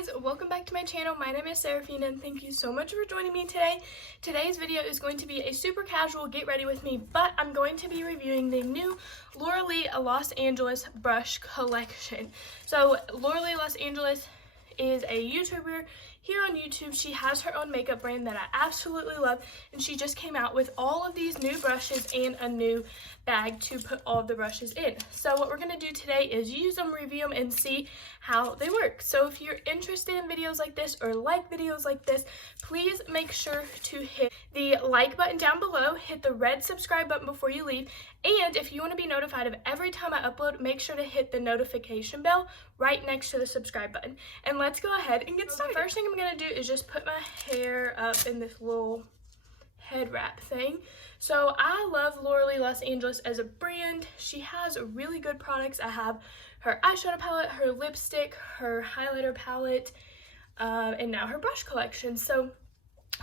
guys, welcome back to my channel. My name is Seraphina and thank you so much for joining me today. Today's video is going to be a super casual get ready with me, but I'm going to be reviewing the new Laura Lee Los Angeles brush collection. So Laura Lee Los Angeles is a YouTuber here on YouTube. She has her own makeup brand that I absolutely love, and she just came out with all of these new brushes and a new bag to put all of the brushes in. So what we're going to do today is use them, review them, and see how they work. So if you're interested in videos like this or like videos like this, please make sure to hit the like button down below, hit the red subscribe button before you leave, and if you want to be notified of every time I upload, make sure to hit the notification bell right next to the subscribe button. And let's go ahead and get started. The first thing I'm going to do is just put my hair up in this little head wrap thing. So I love Laura Lee Los Angeles as a brand. She has really good products. I have her eyeshadow palette, her lipstick, her highlighter palette, and now her brush collection. So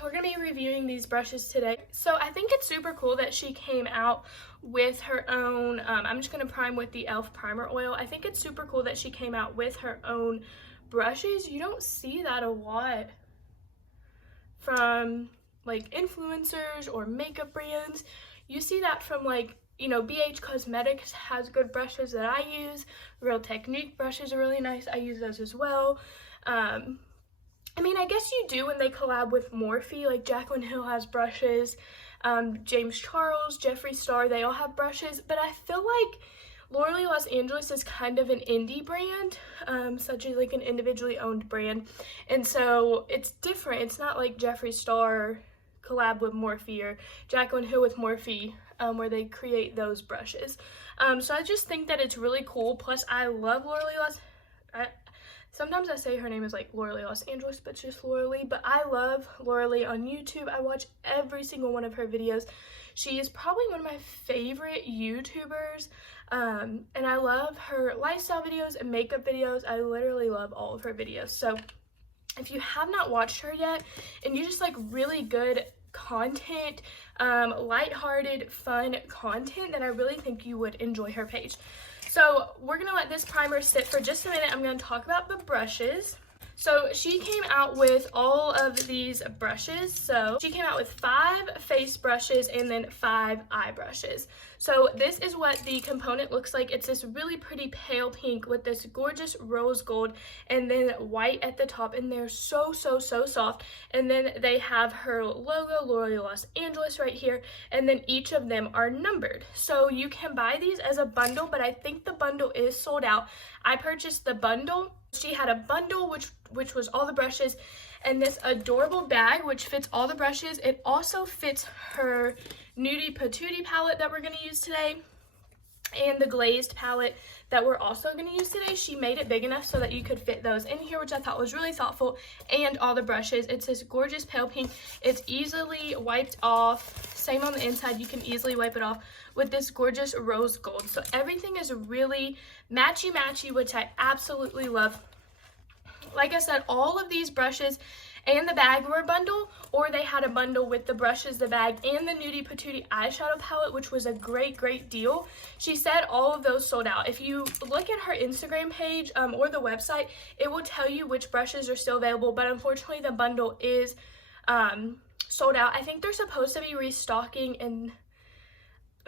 we're going to be reviewing these brushes today. So I think it's super cool that she came out with her own, I'm just going to prime with the e.l.f. primer oil. I think it's super cool that she came out with her own brushes. You don't see that a lot from like influencers or makeup brands. You see that from like, you know, BH Cosmetics has good brushes that I use. Real Technique brushes are really nice. I use those as well. I mean, I guess you do when they collab with Morphe, like Jaclyn Hill has brushes, James Charles, Jeffree Star, they all have brushes, but I feel like Laura Lee Los Angeles is kind of an indie brand, such as like an individually owned brand, and so it's different. It's not like Jeffree Star collab with Morphe or Jaclyn Hill with Morphe, where they create those brushes. So I just think that it's really cool. Plus, I love Laura Lee Los. Sometimes I say her name is like Laura Lee Los Angeles, but it's just Laura Lee. But I love Laura Lee on YouTube. I watch every single one of her videos. She is probably one of my favorite YouTubers. And I love her lifestyle videos and makeup videos. I literally love all of her videos. So if you have not watched her yet and you just like really good content, lighthearted, fun content, then I really think you would enjoy her page. So we're going to let this primer sit for just a minute. I'm going to talk about the brushes. So she came out with all of these brushes. So she came out with 5 face brushes and then 5 eye brushes. So this is what the component looks like. It's this really pretty pale pink with this gorgeous rose gold and then white at the top, and they're so soft. And then they have her logo, Laura Lee Los Angeles, right here, and then each of them are numbered. So you can buy these as a bundle, but I think the bundle is sold out. I purchased the bundle. She had a bundle which was all the brushes, and this adorable bag which fits all the brushes. It also fits her Nudie Patootie palette that we're going to use today, and the Glazed palette that we're also going to use today. She made it big enough so that you could fit those in here, which I thought was really thoughtful, and all the brushes. It's this gorgeous pale pink. It's easily wiped off. Same on the inside, you can easily wipe it off with this gorgeous rose gold. So everything is really matchy-matchy, which I absolutely love. Like I said, all of these brushes and the bag were a bundle, or they had a bundle with the brushes, the bag, and the Nudie Patootie eyeshadow palette, which was a great deal. She said all of those sold out. If you look at her Instagram page or the website, it will tell you which brushes are still available, but unfortunately the bundle is sold out. I think they're supposed to be restocking in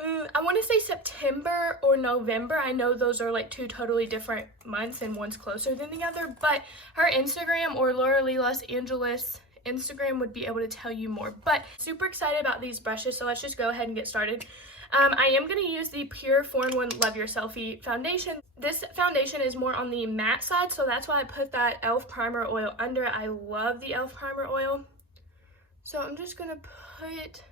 I want to say September or November. I know those are like 2 totally different months and one's closer than the other, but her Instagram or Laura Lee Los Angeles Instagram would be able to tell you more. But super excited about these brushes, so let's just go ahead and get started. I am going to use the Pure 4-in-1 Love Your Selfie foundation. This foundation is more on the matte side, so that's why I put that e.l.f. primer oil under it. I love the e.l.f. primer oil. So I'm just going to put...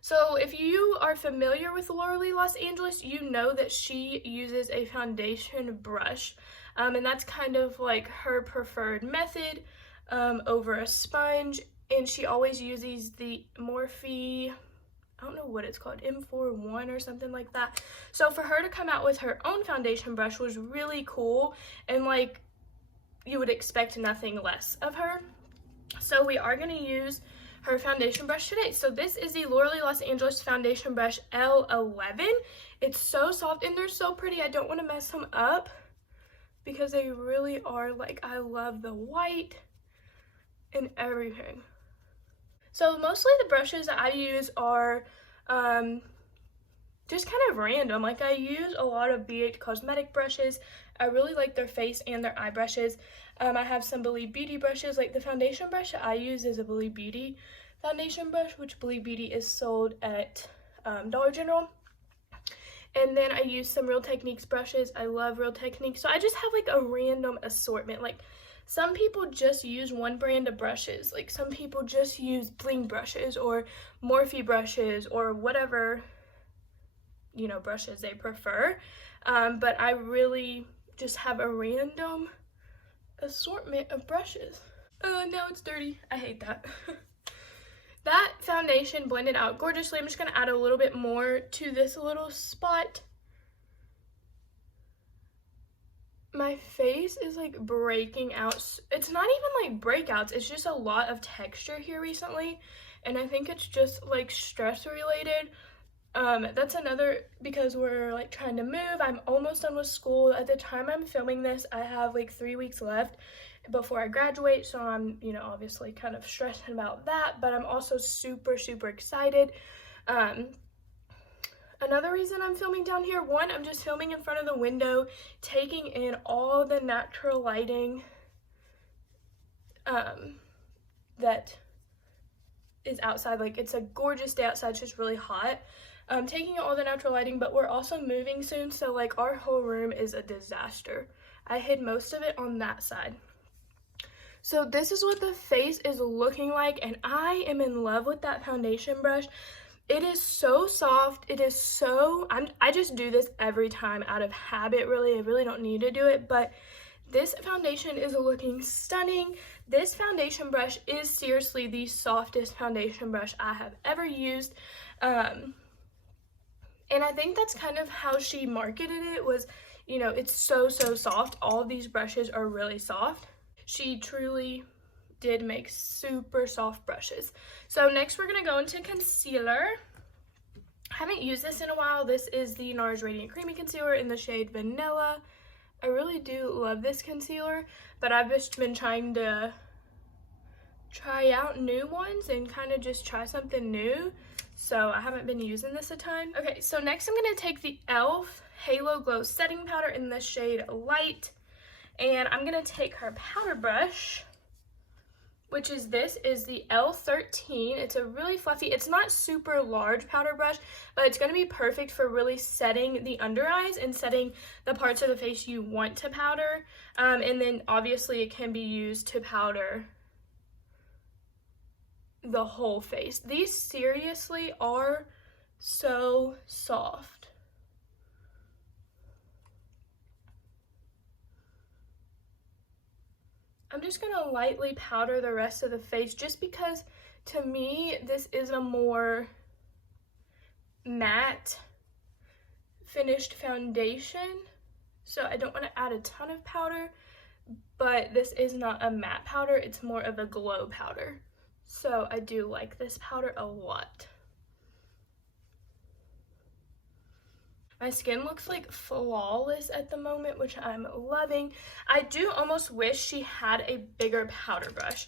So if you are familiar with Laura Lee Los Angeles, you know that she uses a foundation brush, and that's kind of like her preferred method over a sponge, and she always uses the Morphe, I don't know what it's called, M41 or something like that. So for her to come out with her own foundation brush was really cool, and like you would expect nothing less of her. So we are going to use her foundation brush today. So this is the Laura Lee Los Angeles foundation brush L11. It's so soft and they're so pretty. I don't want to mess them up. because they really are, like, I love the white and everything. So mostly the brushes that I use are just kind of random. Like, I use a lot of BH Cosmetic brushes. I really like their face and their eye brushes. I have some Believe Beauty brushes. Like, the foundation brush that I use is a Believe Beauty foundation brush, which Believe Beauty is sold at Dollar General. And then I use some Real Techniques brushes. I love Real Techniques. So I just have like a random assortment. Like, some people just use one brand of brushes. Like, some people just use bling brushes or Morphe brushes or whatever, you know, brushes they prefer. But I really just have a random assortment of brushes. Now it's dirty. I hate that. That foundation blended out gorgeously. I'm just going to add a little bit more to this little spot. My face is like breaking out. It's not even like breakouts. It's just a lot of texture here recently. And I think it's just like stress related. That's another, because we're like trying to move. I'm almost done with school. At the time I'm filming this, I have like 3 weeks left before I graduate, so I'm, you know, obviously kind of stressing about that, but I'm also super excited. Another reason I'm filming down here, one, I'm just filming in front of the window, taking in all the natural lighting that is outside. Like, it's a gorgeous day outside. It's just really hot. Taking in all the natural lighting, but we're also moving soon, so like our whole room is a disaster. I hid most of it on that side. So this is what the face is looking like, and I am in love with that foundation brush. It is so soft. It is so, I just do this every time out of habit, really. I really don't need to do it, but this foundation is looking stunning. This foundation brush is seriously the softest foundation brush I have ever used. And I think that's kind of how she marketed it, was, you know, it's so soft. All of these brushes are really soft. She truly did make super soft brushes. So next we're gonna go into concealer. I haven't used this in a while. This is the NARS Radiant Creamy Concealer in the shade Vanilla. I really do love this concealer, but I've just been trying to try out new ones and kind of just try something new. So I haven't been using this a ton. Okay, so next I'm gonna take the e.l.f. Halo Glow Setting Powder in the shade Light. And I'm gonna take her powder brush, which is this is the L13. It's a really fluffy, it's not super large powder brush, but it's gonna be perfect for really setting the under eyes and setting the parts of the face you want to powder. And then obviously it can be used to powder the whole face. These seriously are so soft. I'm just gonna lightly powder the rest of the face, just because to me this is a more matte finished foundation, so I don't want to add a ton of powder, but this is not a matte powder, it's more of a glow powder, so I do like this powder a lot. My skin looks like flawless at the moment, which I'm loving. I do almost wish she had a bigger powder brush.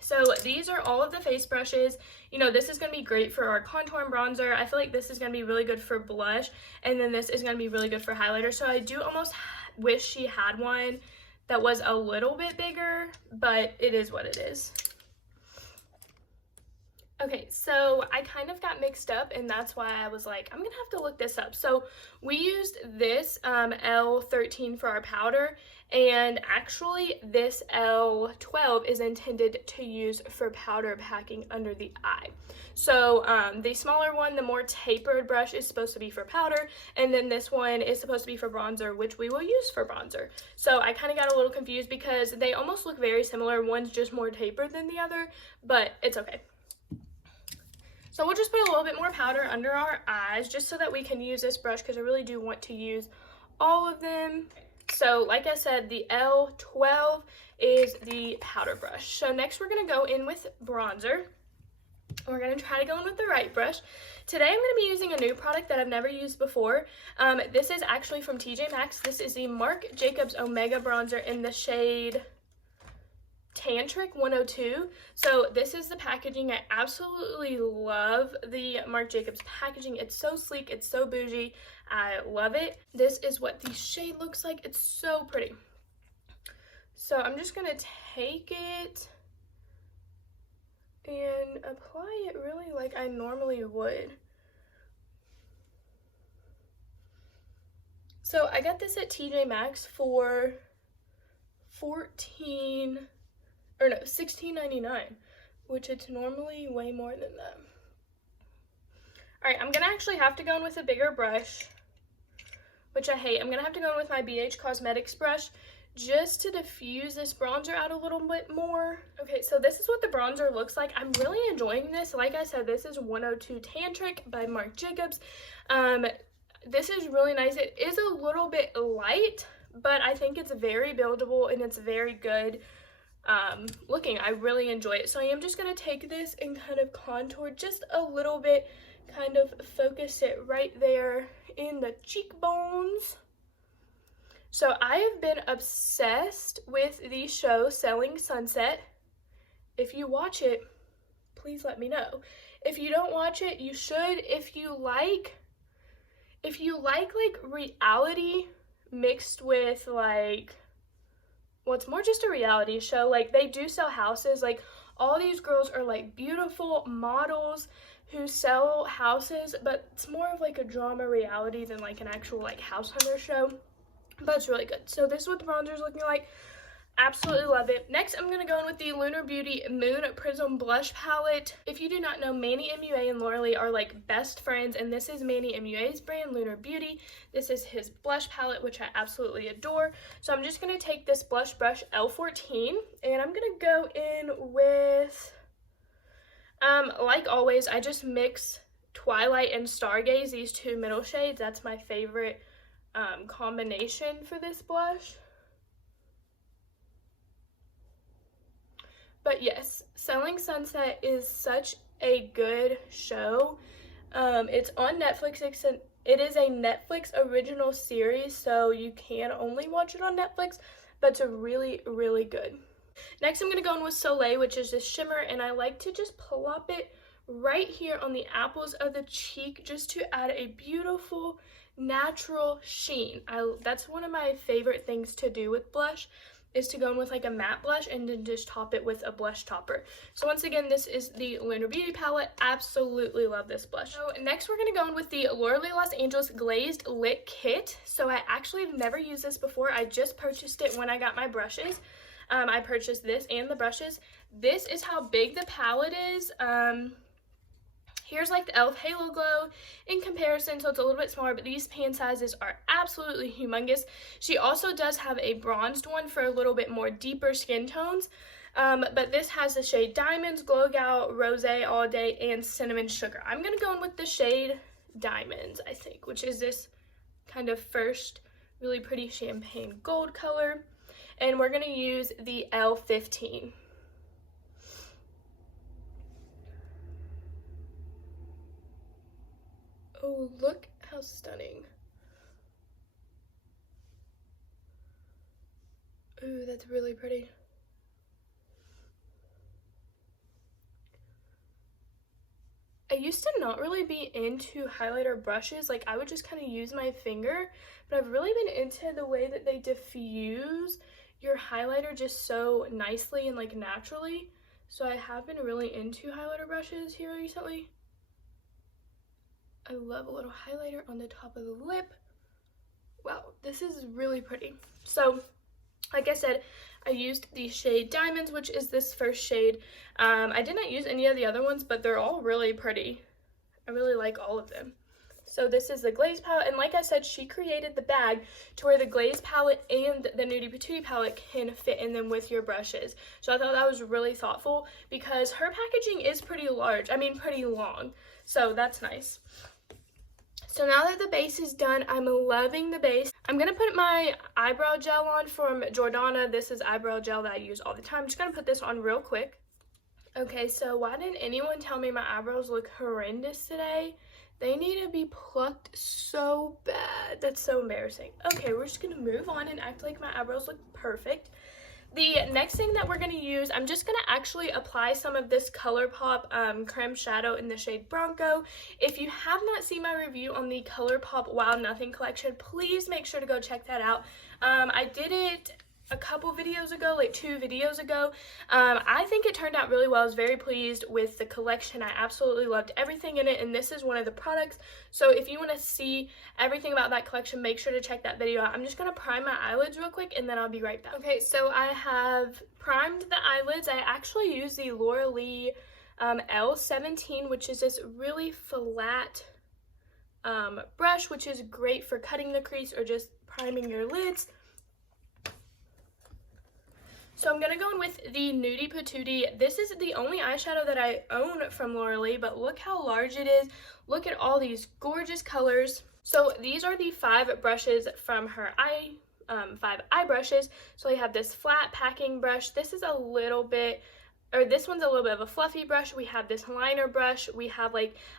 So these are all of the face brushes. You know, this is going to be great for our contour and bronzer. I feel like this is going to be really good for blush. And then this is going to be really good for highlighter. So I do almost wish she had one that was a little bit bigger, but it is what it is. Okay, so I kind of got mixed up, and that's why I was like, I'm gonna have to look this up. So we used this L13 for our powder, and actually this L12 is intended to use for powder packing under the eye. So the smaller one, the more tapered brush, is supposed to be for powder, and then this one is supposed to be for bronzer, which we will use for bronzer. So I kind of got a little confused because they almost look very similar. One's just more tapered than the other, but it's okay. So we'll just put a little bit more powder under our eyes just so that we can use this brush, because I really do want to use all of them. So like I said, the L12 is the powder brush. So next we're going to go in with bronzer. We're going to try to go in with the right brush. Today I'm going to be using a new product that I've never used before. This is actually from TJ Maxx. This is the Marc Jacobs Omega Bronzer in the shade Tantric 102. So this is the packaging. I absolutely love the Marc Jacobs packaging. It's so sleek, it's so bougie. I love it. This is what the shade looks like. It's so pretty. So I'm just gonna take it and apply it really like I normally would. So I got this at TJ Maxx for $16.99, which it's normally way more than that. Alright, I'm gonna actually have to go in with a bigger brush, which I hate. I'm gonna have to go in with my BH Cosmetics brush just to diffuse this bronzer out a little bit more. Okay, so this is what the bronzer looks like. I'm really enjoying this. Like I said, this is 102 Tantric by Marc Jacobs. This is really nice. It is a little bit light, but I think it's very buildable and it's very good looking. I really enjoy it. So I am just going to take this and kind of contour just a little bit, kind of focus it right there in the cheekbones. So I have been obsessed with the show Selling Sunset. If you watch it, please let me know. If you don't watch it, you should. If you like reality mixed with like, well, it's more just a reality show. Like, they do sell houses. Like, all these girls are like beautiful models who sell houses, but it's more of like a drama reality than like an actual like house hunter show. But it's really good. So this is what the bronzer is looking like. Absolutely love it. Next, I'm going to go in with the Lunar Beauty Moon Prism Blush Palette. If you do not know, Manny MUA and Laura Lee are like best friends, and this is Manny MUA's brand, Lunar Beauty. This is his blush palette, which I absolutely adore. So I'm just going to take this blush brush L14, and I'm going to go in with, like always, I just mix Twilight and Stargaze, these two middle shades. That's my favorite combination for this blush. But yes, Selling Sunset is such a good show. It's on Netflix. It is a Netflix original series, so you can only watch it on Netflix, but it's a really, really good. Next, I'm going to go in with Soleil, which is this shimmer, and I like to just plop it right here on the apples of the cheek just to add a beautiful natural sheen. That's one of my favorite things to do with blush, is to go in with like a matte blush and then just top it with a blush topper. So once again, this is the Lunar Beauty palette. Absolutely love this blush. So next we're going to go in with the Laura Lee Los Angeles Glazed Lit Kit. So I actually have never used this before. I just purchased it when I got my brushes. I purchased this and the brushes. This is how big the palette is. Here's like the e.l.f. Halo Glow in comparison, so it's a little bit smaller, but these pan sizes are absolutely humongous. She also does have a bronzed one for a little bit more deeper skin tones, but this has the shade Diamonds, Glow Gal, Rosé All Day, and Cinnamon Sugar. I'm going to go in with the shade Diamonds, I think, which is this kind of first really pretty champagne gold color, and we're going to use the L15. Oh, look how stunning. Ooh, that's really pretty. I used to not really be into highlighter brushes. Like, I would just kind of use my finger, but I've really been into the way that they diffuse your highlighter just so nicely and like naturally. So I have been really into highlighter brushes here recently. I love a little highlighter on the top of the lip. Wow, this is really pretty. So, like I said, I used the shade Diamonds, which is this first shade. I did not use any of the other ones, but they're all really pretty. I really like all of them. So this is the Glaze palette, and like I said, she created the bag to where the Glaze palette and the Nudie Patootie palette can fit in them with your brushes. So I thought that was really thoughtful because her packaging is pretty large. I mean, pretty long. So that's nice. So now that the base is done, I'm loving the base. I'm going to put my eyebrow gel on from Jordana. This is eyebrow gel that I use all the time. I'm just going to put this on real quick. Okay, so why didn't anyone tell me my eyebrows look horrendous today? They need to be plucked so bad. That's so embarrassing. Okay, we're just gonna move on and act like my eyebrows look perfect. The next thing that we're going to use, I'm just going to actually apply some of this ColourPop Creme Shadow in the shade Bronco. If you have not seen my review on the ColourPop Wow Nothing collection, please make sure to go check that out. I did it a couple videos ago, like 2 videos ago. I think it turned out really well. I was very pleased with the collection. I absolutely loved everything in it, and this is one of the products. So if you want to see everything about that collection, make sure to check that video out. I'm just going to prime my eyelids real quick, and then I'll be right back. Okay, so I have primed the eyelids. I actually use the Laura Lee L17, which is this really flat brush, which is great for cutting the crease or just priming your lids. So I'm going to go in with the Nudie Patootie. This is the only eyeshadow that I own from Laura Lee, but look how large it is. Look at all these gorgeous colors. So these are the 5 brushes from her 5 eye brushes. So I have this flat packing brush. This is a little bit, or this one's a little bit of a fluffy brush. We have this liner brush. We have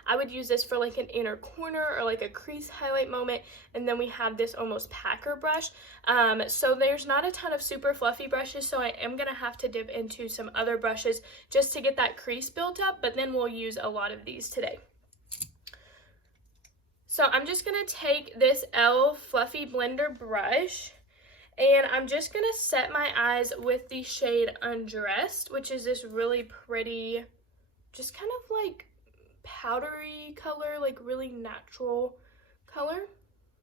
I would use this for like an inner corner or like a crease highlight moment. And then we have this almost packer brush. So there's not a ton of super fluffy brushes, so I am going to have to dip into some other brushes just to get that crease built up, but then we'll use a lot of these today. So I'm just going to take this e.l.f. Fluffy Blender brush, and I'm just going to set my eyes with the shade Undressed, which is this really pretty, just kind of like powdery color, like really natural color.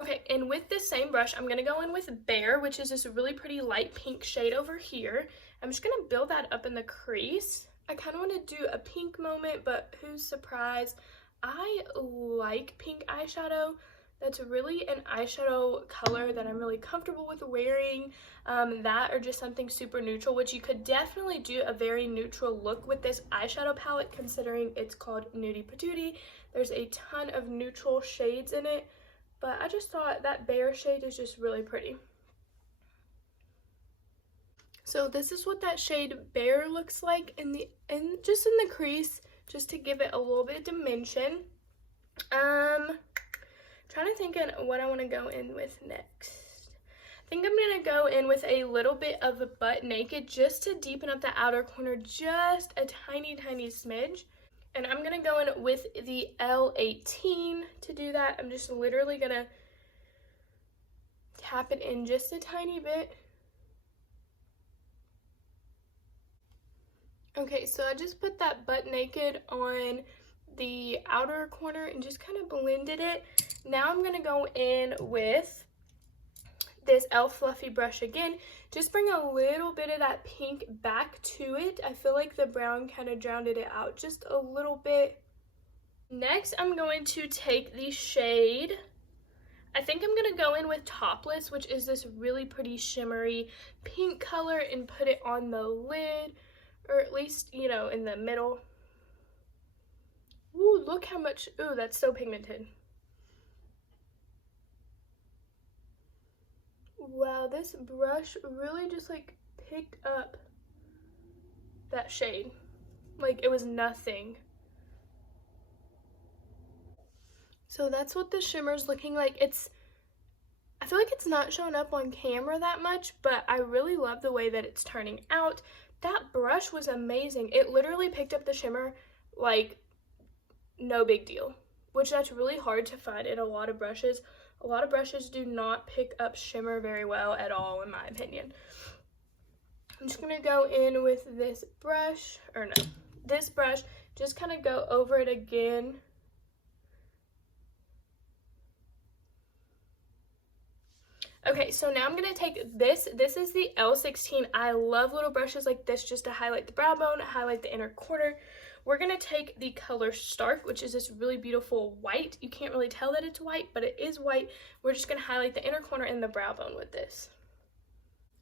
Okay, and with this same brush, I'm going to go in with Bare, which is this really pretty light pink shade over here. I'm just going to build that up in the crease. I kind of want to do a pink moment, but who's surprised? I like pink eyeshadow. That's really an eyeshadow color that I'm really comfortable with wearing. That or just something super neutral, which you could definitely do a very neutral look with this eyeshadow palette, considering it's called Nudie Patootie. There's a ton of neutral shades in it, but I just thought that Bare shade is just really pretty. So this is what that shade Bare looks like just in the crease, just to give it a little bit of dimension. Trying to think of what I want to go in with next. I think I'm going to go in with a little bit of a Butt Naked just to deepen up the outer corner just a tiny smidge. And I'm going to go in with the L18 to do that. I'm just literally going to tap it in just a tiny bit. Okay, so I just put that Butt Naked on the outer corner and just kind of blended it. Now I'm going to go in with this e.l.f. Fluffy brush again. Just bring a little bit of that pink back to it. I feel like the brown kind of drowned it out just a little bit. Next, I'm going to take the shade, I think I'm going to go in with Topless, which is this really pretty shimmery pink color, and put it on the lid, or at least, you know, in the middle. Ooh, look how much, ooh, that's so pigmented. Wow, this brush really just like picked up that shade. Like it was nothing. So that's what the shimmer's looking like. I feel like it's not showing up on camera that much, but I really love the way that it's turning out. That brush was amazing. It literally picked up the shimmer like no big deal, which that's really hard to find in a lot of brushes. A lot of brushes do not pick up shimmer very well at all, in my opinion. I'm just going to go in with this brush, or no, this brush, just kind of go over it again. Okay, so now I'm going to take this. This is the L16. I love little brushes like this just to highlight the brow bone, highlight the inner corner. We're going to take the color Stark, which is this really beautiful white. You can't really tell that it's white, but it is white. We're just going to highlight the inner corner and the brow bone with this.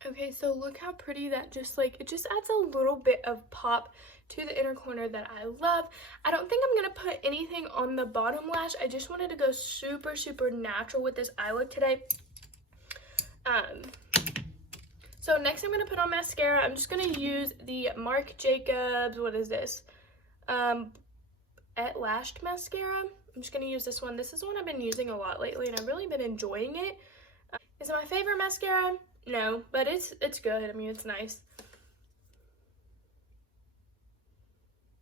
Okay, so look how pretty that just like, it just adds a little bit of pop to the inner corner that I love. I don't think I'm going to put anything on the bottom lash. I just wanted to go super natural with this eye look today. So next I'm going to put on mascara. I'm just going to use the Marc Jacobs, what is this? At Lashed mascara. I'm just going to use this one. This is one I've been using a lot lately and I've really been enjoying it. Is it my favorite mascara? No, but it's good. I mean, it's nice.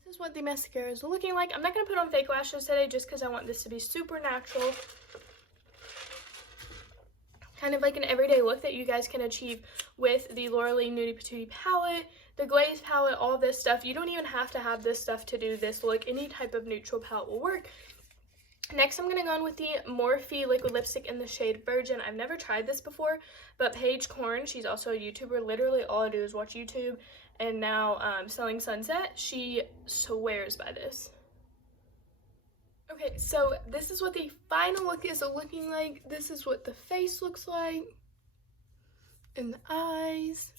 This is what the mascara is looking like. I'm not going to put on fake lashes today just because I want this to be super natural. Kind of like an everyday look that you guys can achieve with the Lauralee Nudie Patootie palette, the Glaze palette, all this stuff. You don't even have to have this stuff to do this look. Any type of neutral palette will work. Next, I'm going to go on with the Morphe liquid lipstick in the shade Virgin. I've never tried this before, but Paige Korn, she's also a YouTuber. Literally all I do is watch YouTube, and now Selling Sunset, she swears by this. Okay, so this is what the final look is looking like. This is what the face looks like. And the eyes.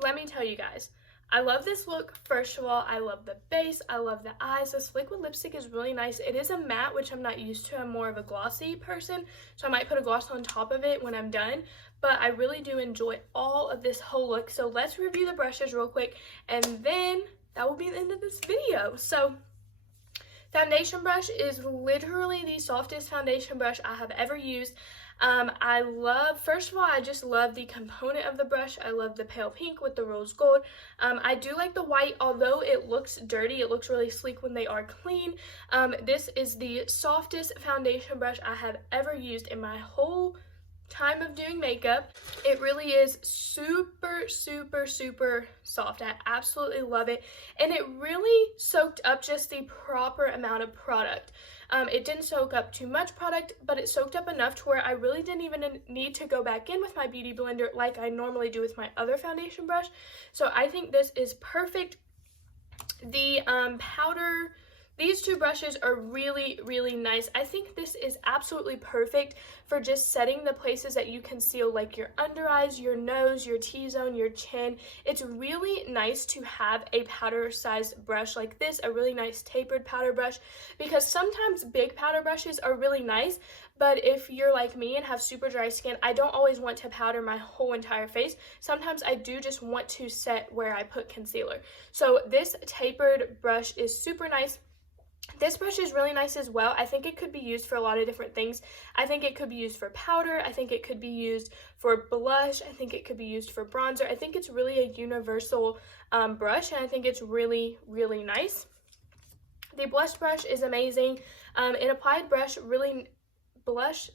Let me tell you guys, I love this look. First of all, I love the base. I love the eyes. This liquid lipstick is really nice. It is a matte, which I'm not used to. I'm more of a glossy person, so I might put a gloss on top of it when I'm done. But I really do enjoy all of this whole look. So let's review the brushes real quick, and then that will be the end of this video. So foundation brush is literally the softest foundation brush I have ever used. I love, first of all, I just love the component of the brush. I love the pale pink with the rose gold. I do like the white, although it looks dirty. It looks really sleek when they are clean. This is the softest foundation brush I have ever used in my whole time of doing makeup. It really is super soft. I absolutely love it, and it really soaked up just the proper amount of product. It didn't soak up too much product, but it soaked up enough to where I really didn't even need to go back in with my beauty blender like I normally do with my other foundation brush. So I think this is perfect. The powder, these two brushes are really nice. I think this is absolutely perfect for just setting the places that you conceal, like your under eyes, your nose, your T-zone, your chin. It's really nice to have a powder sized brush like this, a really nice tapered powder brush, because sometimes big powder brushes are really nice, but if you're like me and have super dry skin, I don't always want to powder my whole entire face. Sometimes I do just want to set where I put concealer. So this tapered brush is super nice. This brush is really nice as well. I think it could be used for a lot of different things. I think it could be used for powder. I think it could be used for blush. I think it could be used for bronzer. I think it's really a universal brush, and I think it's really nice. The blush brush is amazing. It applied blush,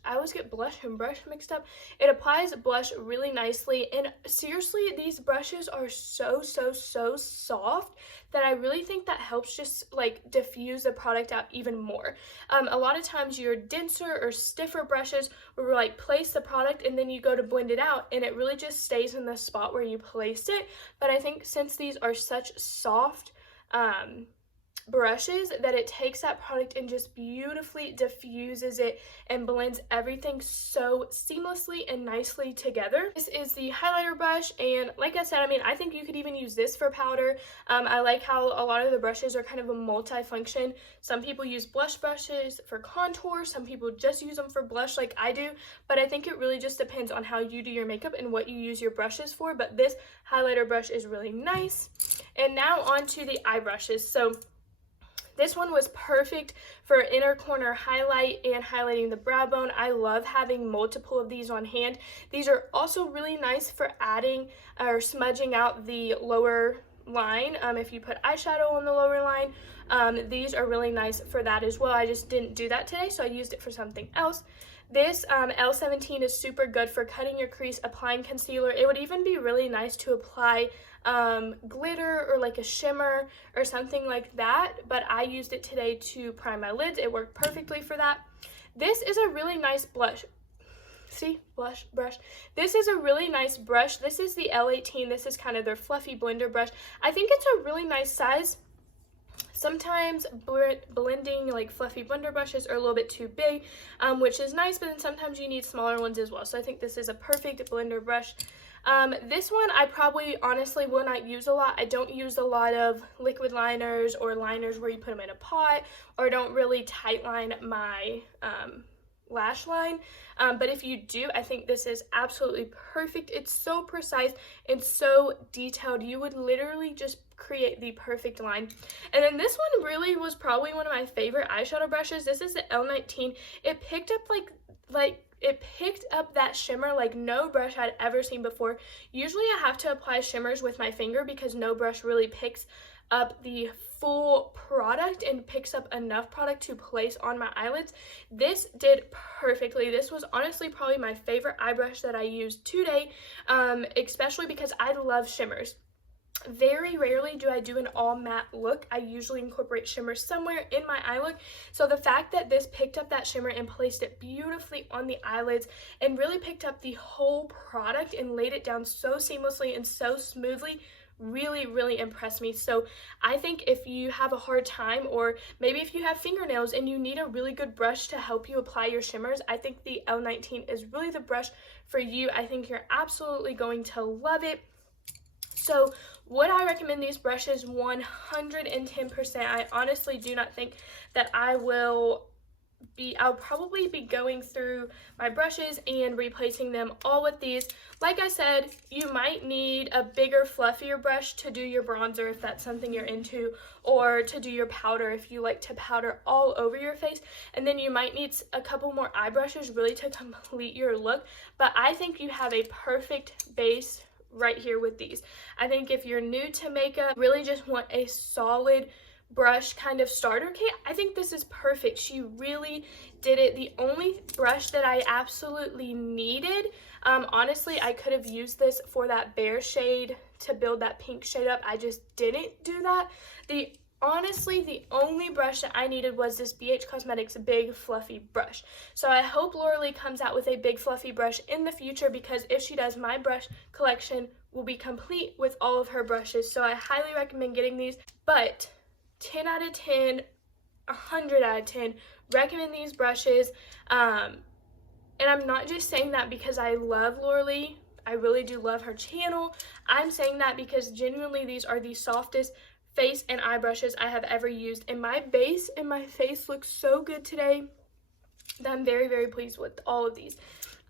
I always get blush and brush mixed up. It applies blush really nicely, and seriously, these brushes are so soft that I really think that helps just like diffuse the product out even more. A lot of times your denser or stiffer brushes will like place the product and then you go to blend it out and it really just stays in the spot where you placed it. But I think since these are such soft brushes, that it takes that product and just beautifully diffuses it and blends everything so seamlessly and nicely together. This is the highlighter brush, and like I said, I mean, I think you could even use this for powder. I like how a lot of the brushes are kind of a multi-function. Some people use blush brushes for contour, some people just use them for blush like I do, but I think it really just depends on how you do your makeup and what you use your brushes for. But this highlighter brush is really nice. And now on to the eye brushes. So this one was perfect for inner corner highlight and highlighting the brow bone. I love having multiple of these on hand. These are also really nice for adding or smudging out the lower line. If you put eyeshadow on the lower line, these are really nice for that as well. I just didn't do that today, so I used it for something else. This L17 is super good for cutting your crease, applying concealer. It would even be really nice to apply glitter or like a shimmer or something like that, but I used it today to prime my lids. It worked perfectly for that. This is a really nice blush. See, blush brush. This is a really nice brush. This is the L18. This is kind of their fluffy blender brush. I think it's a really nice size. Sometimes blending like fluffy blender brushes are a little bit too big, which is nice, but then sometimes you need smaller ones as well. So I think this is a perfect blender brush. This one I probably honestly will not use a lot. I don't use a lot of liquid liners or liners where you put them in a pot, or don't really tight line my lash line, but if you do, I think this is absolutely perfect. It's so precise and so detailed. You would literally just create the perfect line. And then this one really was probably one of my favorite eyeshadow brushes. This is the L19. It picked up it picked up that shimmer like no brush I'd ever seen before. Usually I have to apply shimmers with my finger because no brush really picks up the full product and picks up enough product to place on my eyelids. This did perfectly. This was honestly probably my favorite eye brush that I used today, especially because I love shimmers. Very rarely do I do an all matte look. I usually incorporate shimmer somewhere in my eye look. So the fact that this picked up that shimmer and placed it beautifully on the eyelids and really picked up the whole product and laid it down so seamlessly and so smoothly really impressed me. So I think if you have a hard time, or maybe if you have fingernails and you need a really good brush to help you apply your shimmers, I think the L19 is really the brush for you. I think you're absolutely going to love it. So would I recommend these brushes? 110%. I honestly do not think that I'll probably be going through my brushes and replacing them all with these. Like I said, you might need a bigger, fluffier brush to do your bronzer if that's something you're into, or to do your powder if you like to powder all over your face. And then you might need a couple more eye brushes really to complete your look. But I think you have a perfect base right here with these. I think if you're new to makeup, really just want a solid brush kind of starter kit, I think this is perfect. She really did it. The only brush that I absolutely needed, honestly, I could have used this for that bare shade to build that pink shade up. I just didn't do that. Honestly, the only brush that I needed was this BH Cosmetics big fluffy brush. So I hope Laura Lee comes out with a big fluffy brush in the future, because if she does, my brush collection will be complete with all of her brushes. So I highly recommend getting these. But 10 out of 10, 100 out of 10, recommend these brushes. And I'm not just saying that because I love Laura Lee. I really do love her channel. I'm saying that because genuinely these are the softest face and eye brushes I have ever used, and my base and my face looks so good today that I'm very pleased with all of these.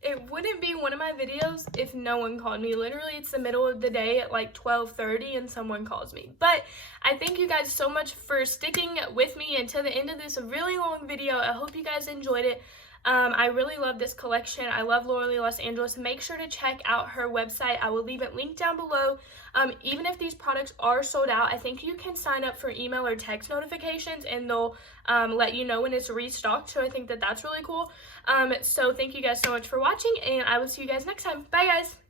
It wouldn't be one of my videos if no one called me. Literally, it's the middle of the day at like 12:30 and someone calls me. But I thank you guys so much for sticking with me until the end of this really long video. I hope you guys enjoyed it. I really love this collection. I love Laura Lee Los Angeles. Make sure to check out her website. I will leave it linked down below. Even if these products are sold out, I think you can sign up for email or text notifications and they'll let you know when it's restocked. So I think that that's really cool. So thank you guys so much for watching, and I will see you guys next time. Bye guys.